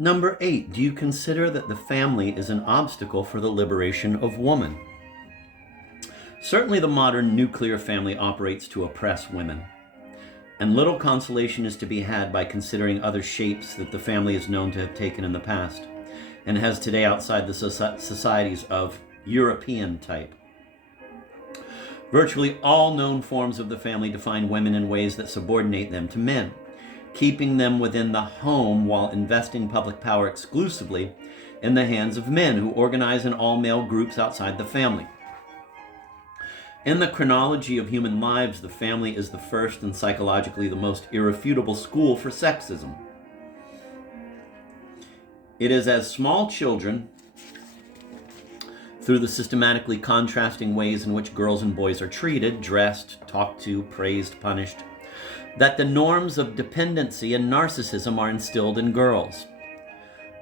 Number 8, do you consider that the family is an obstacle for the liberation of woman? Certainly the modern nuclear family operates to oppress women, and little consolation is to be had by considering other shapes that the family is known to have taken in the past, and has today outside the societies of European type. Virtually all known forms of the family define women in ways that subordinate them to men, keeping them within the home while investing public power exclusively in the hands of men who organize in all-male groups outside the family. In the chronology of human lives, the family is the first and psychologically the most irrefutable school for sexism. It is as small children, through the systematically contrasting ways in which girls and boys are treated, dressed, talked to, praised, punished, that the norms of dependency and narcissism are instilled in girls.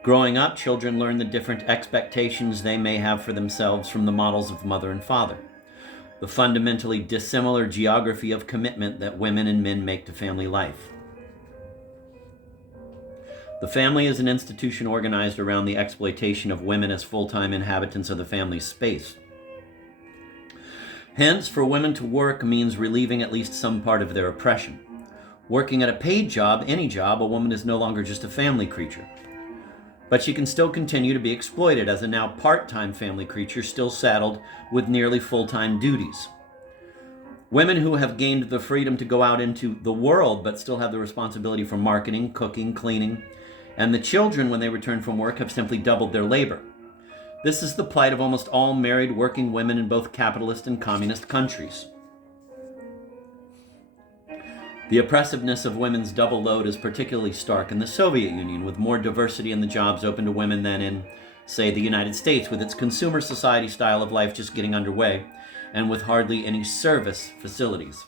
Growing up, children learn the different expectations they may have for themselves from the models of mother and father, the fundamentally dissimilar geography of commitment that women and men make to family life. The family is an institution organized around the exploitation of women as full-time inhabitants of the family's space. Hence, for women to work means relieving at least some part of their oppression. Working at a paid job, any job, a woman is no longer just a family creature. But she can still continue to be exploited as a now part-time family creature still saddled with nearly full-time duties. Women who have gained the freedom to go out into the world but still have the responsibility for marketing, cooking, cleaning, and the children, when they return from work, have simply doubled their labor. This is the plight of almost all married working women in both capitalist and communist countries. The oppressiveness of women's double load is particularly stark in the Soviet Union, with more diversity in the jobs open to women than in, say, the United States, with its consumer society style of life just getting underway, and with hardly any service facilities.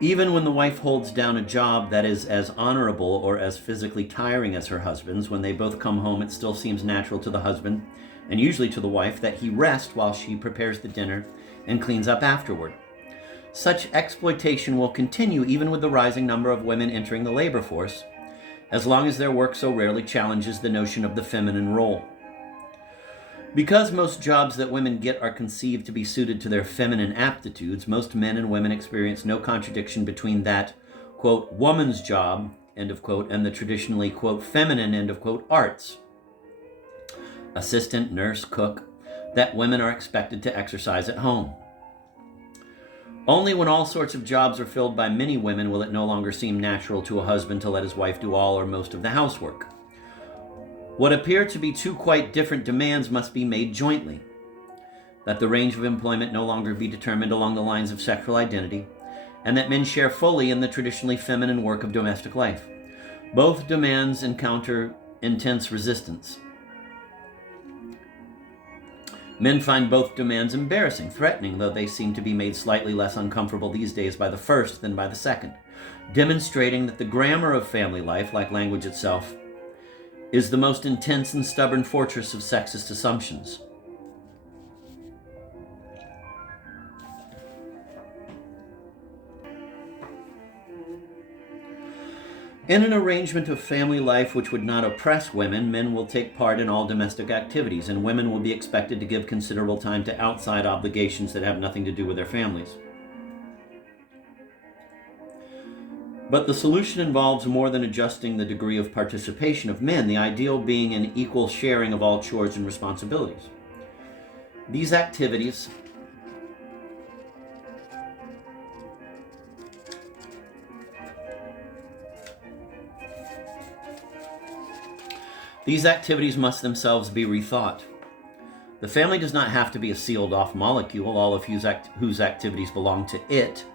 Even when the wife holds down a job that is as honorable or as physically tiring as her husband's, when they both come home, it still seems natural to the husband, and usually to the wife, that he rest while she prepares the dinner and cleans up afterward. Such exploitation will continue even with the rising number of women entering the labor force, as long as their work so rarely challenges the notion of the feminine role. Because most jobs that women get are conceived to be suited to their feminine aptitudes, most men and women experience no contradiction between that, quote, woman's job, end of quote, and the traditionally, quote, feminine, end of quote, arts, assistant, nurse, cook, that women are expected to exercise at home. Only when all sorts of jobs are filled by many women will it no longer seem natural to a husband to let his wife do all or most of the housework. What appear to be two quite different demands must be made jointly. That the range of employment no longer be determined along the lines of sexual identity, and that men share fully in the traditionally feminine work of domestic life. Both demands encounter intense resistance. Men find both demands embarrassing, threatening, though they seem to be made slightly less uncomfortable these days by the first than by the second, demonstrating that the grammar of family life, like language itself, is the most intense and stubborn fortress of sexist assumptions. In an arrangement of family life which would not oppress women, men will take part in all domestic activities, and women will be expected to give considerable time to outside obligations that have nothing to do with their families. But the solution involves more than adjusting the degree of participation of men, the ideal being an equal sharing of all chores and responsibilities. These activities must themselves be rethought. The family does not have to be a sealed-off molecule, all of whose activities belong to it.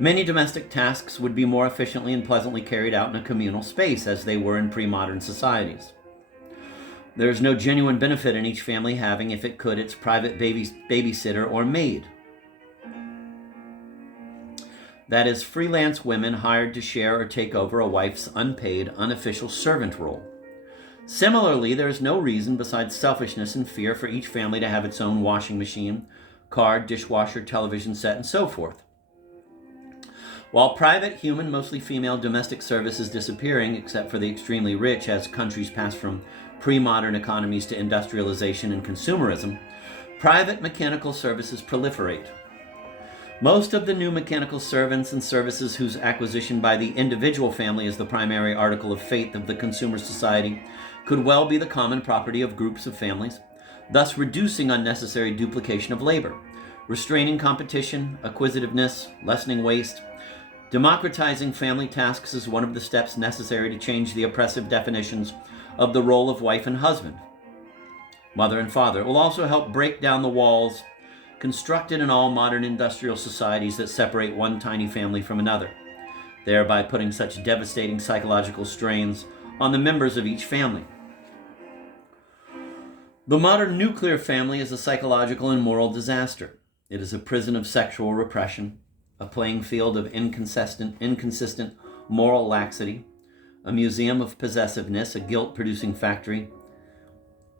Many domestic tasks would be more efficiently and pleasantly carried out in a communal space, as they were in pre-modern societies. There is no genuine benefit in each family having, if it could, its private babysitter or maid. That is, freelance women hired to share or take over a wife's unpaid, unofficial servant role. Similarly, there is no reason besides selfishness and fear for each family to have its own washing machine, car, dishwasher, television set, and so forth. While private, human, mostly female domestic service is disappearing, except for the extremely rich as countries pass from pre-modern economies to industrialization and consumerism, private mechanical services proliferate. Most of the new mechanical servants and services whose acquisition by the individual family is the primary article of faith of the consumer society could well be the common property of groups of families, thus reducing unnecessary duplication of labor, restraining competition, acquisitiveness, lessening waste. Democratizing family tasks is one of the steps necessary to change the oppressive definitions of the role of wife and husband, mother and father. It will also help break down the walls constructed in all modern industrial societies that separate one tiny family from another, thereby putting such devastating psychological strains on the members of each family. The modern nuclear family is a psychological and moral disaster. It is a prison of sexual repression, a playing field of inconsistent moral laxity, a museum of possessiveness, a guilt-producing factory,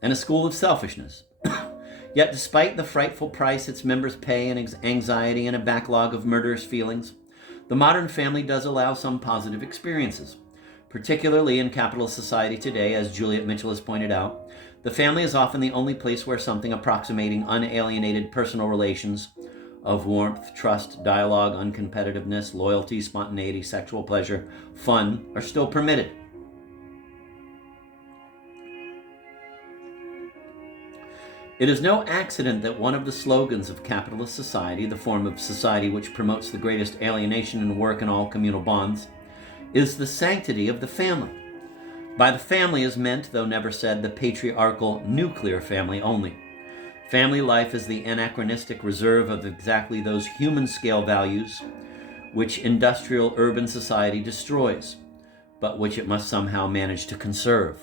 and a school of selfishness. Yet despite the frightful price its members pay in anxiety and a backlog of murderous feelings, the modern family does allow some positive experiences. Particularly in capitalist society today, as Juliet Mitchell has pointed out, the family is often the only place where something approximating unalienated personal relations of warmth, trust, dialogue, uncompetitiveness, loyalty, spontaneity, sexual pleasure, fun are still permitted. It is no accident that one of the slogans of capitalist society, the form of society which promotes the greatest alienation in work and all communal bonds, is the sanctity of the family. By the family is meant, though never said, the patriarchal nuclear family only. Family life is the anachronistic reserve of exactly those human scale values which industrial urban society destroys, but which it must somehow manage to conserve.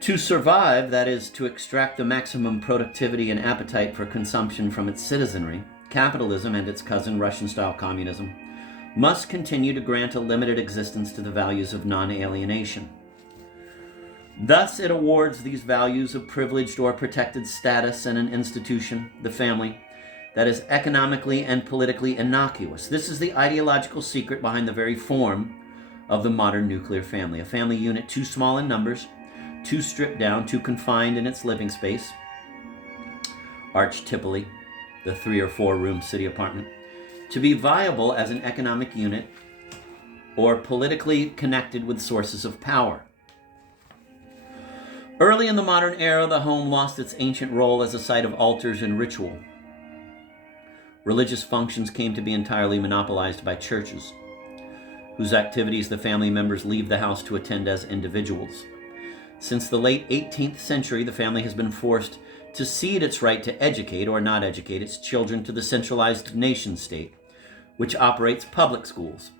To survive, that is, to extract the maximum productivity and appetite for consumption from its citizenry, capitalism and its cousin Russian-style communism must continue to grant a limited existence to the values of non-alienation. Thus, it awards these values of privileged or protected status and an institution, the family, that is economically and politically innocuous. This is the ideological secret behind the very form of the modern nuclear family, a family unit too small in numbers, too stripped down, too confined in its living space, archetypally the 3 or 4 room city apartment, to be viable as an economic unit or politically connected with sources of power. Early in the modern era, the home lost its ancient role as a site of altars and ritual. Religious functions came to be entirely monopolized by churches, whose activities the family members leave the house to attend as individuals. Since the late 18th century, the family has been forced to cede its right to educate or not educate its children to the centralized nation state, which operates public schools,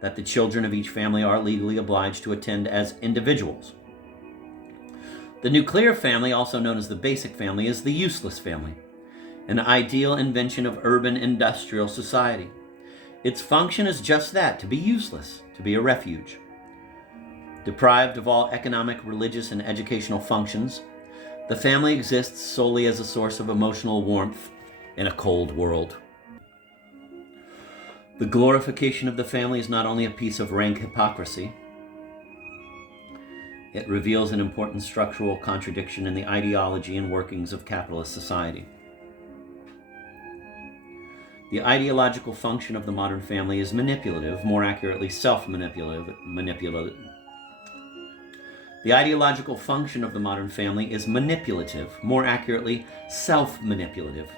that the children of each family are legally obliged to attend as individuals. The nuclear family, also known as the basic family, is the useless family, an ideal invention of urban industrial society. Its function is just that, to be useless, to be a refuge. Deprived of all economic, religious, and educational functions, the family exists solely as a source of emotional warmth in a cold world. The glorification of the family is not only a piece of rank hypocrisy, it reveals an important structural contradiction in the ideology and workings of capitalist society. The ideological function of the modern family is manipulative, more accurately self-manipulative. The ideological function of the modern family is manipulative, more accurately self-manipulative.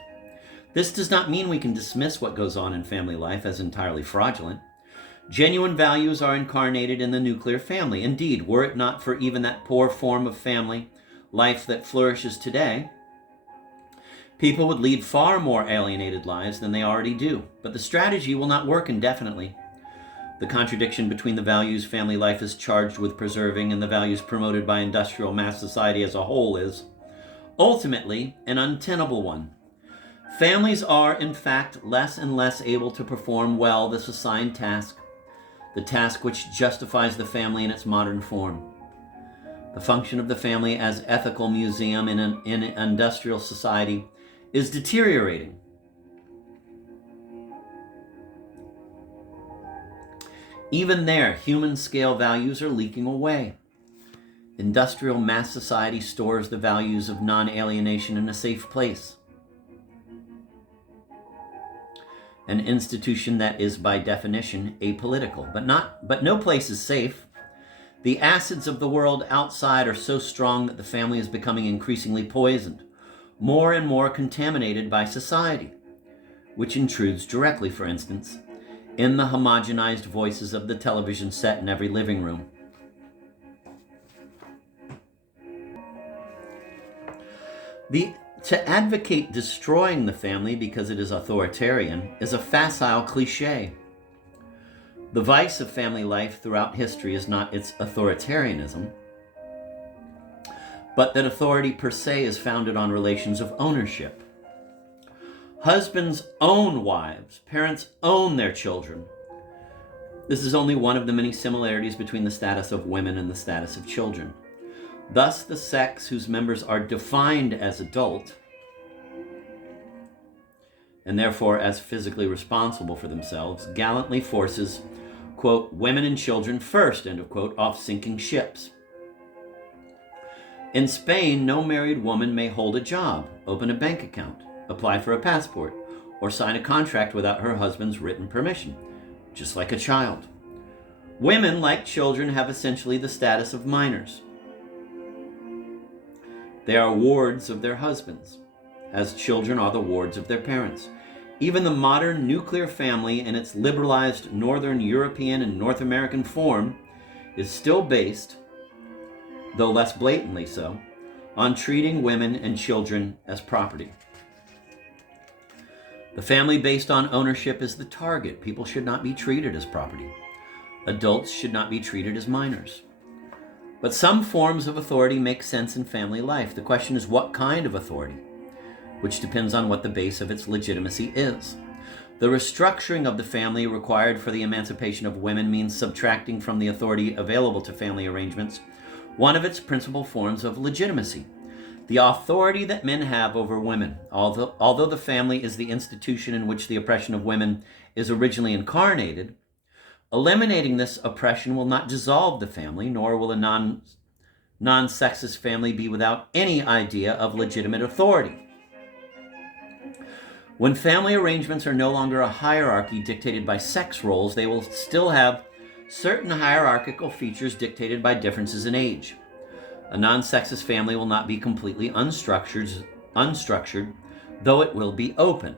This does not mean we can dismiss what goes on in family life as entirely fraudulent. Genuine values are incarnated in the nuclear family. Indeed, were it not for even that poor form of family life that flourishes today, people would lead far more alienated lives than they already do. But the strategy will not work indefinitely. The contradiction between the values family life is charged with preserving and the values promoted by industrial mass society as a whole is, ultimately, an untenable one. Families are, in fact, less and less able to perform well this assigned task, the task which justifies the family in its modern form. The function of the family as ethical museum in an industrial society is deteriorating. Even there, human scale values are leaking away. Industrial mass society stores the values of non-alienation in a safe place. An institution that is by definition apolitical, but no place is safe. The acids of the world outside are so strong that the family is becoming increasingly poisoned, more and more contaminated by society, which intrudes directly, for instance, in the homogenized voices of the television set in every living room. To advocate destroying the family because it is authoritarian is a facile cliche. The vice of family life throughout history is not its authoritarianism, but that authority per se is founded on relations of ownership. Husbands own wives, parents own their children. This is only one of the many similarities between the status of women and the status of children. Thus, the sex whose members are defined as adult, and therefore as physically responsible for themselves, gallantly forces, quote, women and children first, end of quote, off sinking ships. In Spain, no married woman may hold a job, open a bank account, apply for a passport, or sign a contract without her husband's written permission, just like a child. Women, like children, have essentially the status of minors. They are wards of their husbands, as children are the wards of their parents. Even the modern nuclear family in its liberalized Northern European and North American form is still based, though less blatantly so, on treating women and children as property. The family based on ownership is the target. People should not be treated as property. Adults should not be treated as minors. But some forms of authority make sense in family life. The question is what kind of authority, which depends on what the base of its legitimacy is. The restructuring of the family required for the emancipation of women means subtracting from the authority available to family arrangements one of its principal forms of legitimacy, the authority that men have over women. Although the family is the institution in which the oppression of women is originally incarnated, eliminating this oppression will not dissolve the family, nor will a non-sexist family be without any idea of legitimate authority. When family arrangements are no longer a hierarchy dictated by sex roles, they will still have certain hierarchical features dictated by differences in age. A non-sexist family will not be completely unstructured, though it will be open.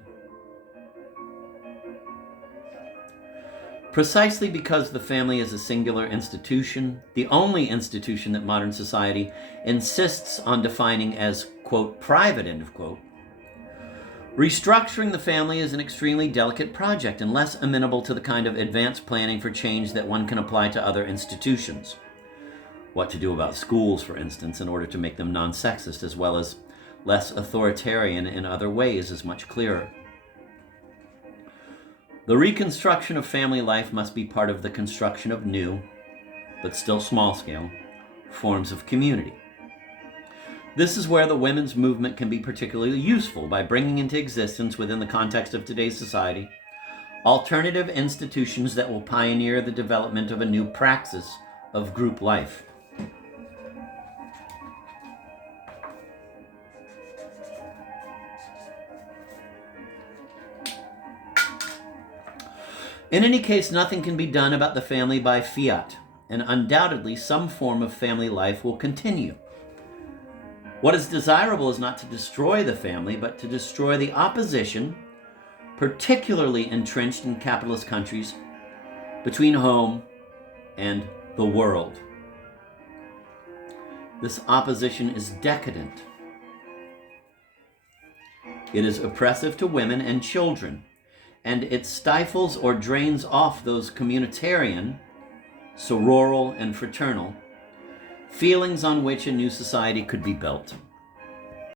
Precisely because the family is a singular institution, the only institution that modern society insists on defining as, quote, private, end of quote, restructuring the family is an extremely delicate project and less amenable to the kind of advanced planning for change that one can apply to other institutions. What to do about schools, for instance, in order to make them non-sexist as well as less authoritarian in other ways is much clearer. The reconstruction of family life must be part of the construction of new, but still small-scale, forms of community. This is where the women's movement can be particularly useful by bringing into existence within the context of today's society alternative institutions that will pioneer the development of a new praxis of group life. In any case, nothing can be done about the family by fiat, and undoubtedly some form of family life will continue. What is desirable is not to destroy the family, but to destroy the opposition, particularly entrenched in capitalist countries, between home and the world. This opposition is decadent. It is oppressive to women and children, and it stifles or drains off those communitarian, sororal, and fraternal feelings on which a new society could be built.